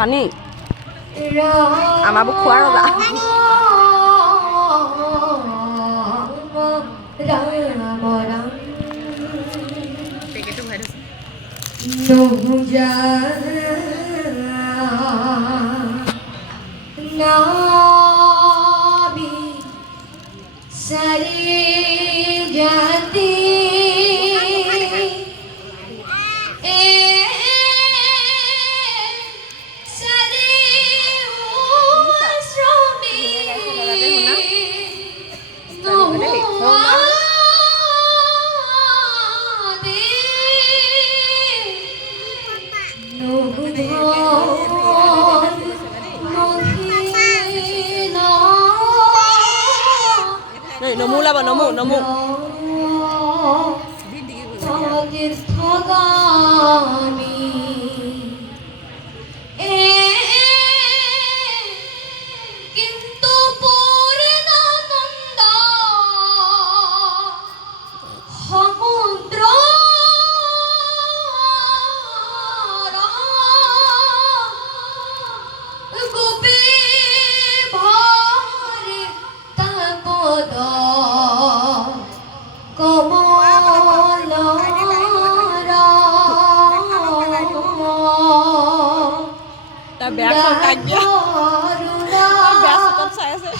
পানী আমাৰবোৰ খোৱাৰ ৰজা নমু ওলাব নমু নমু বেয়া কটাই দিয়া বেয়া চকত চাই আছে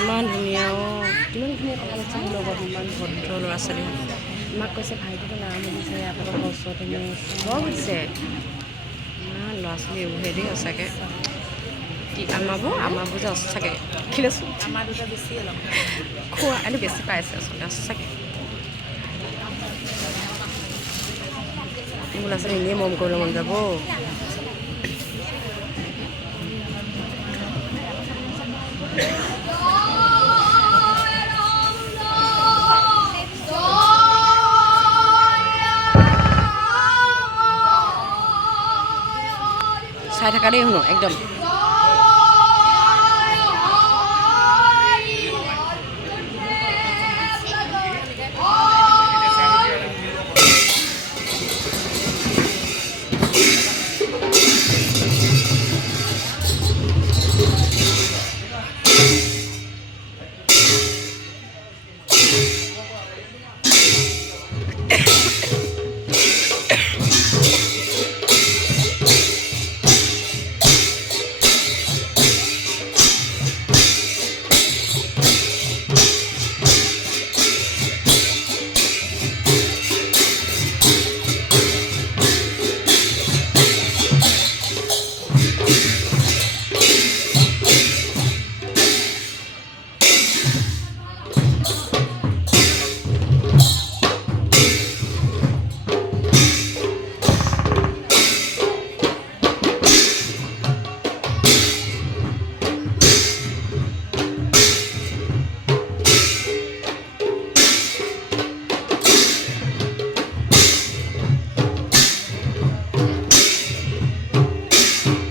ইমান ধুনীয়া কিমান ধুনীয়া কথা লগত ইমান ভদ্ৰ ল'ৰা ছোৱালী আমাক কৈছে ভাইটিটো নাম দিছে আপোনালোকৰ ওচৰতে বৰ বুজিছে ইমান ল'ৰা ছোৱালী এইবোৰহে দেই সঁচাকৈ কি আমাৰবোৰ যে সঁচাকৈ দেখিলেচোন আমাৰ দুটা বেছি অলপ খোৱা এনেই বেছি পাইছে আচলতে সঁচাকৈ এইবোৰ ল'ৰা ছোৱালী এনেই মৰম কৰিবলৈ মন যাব চাই থকা দেই শুনো একদম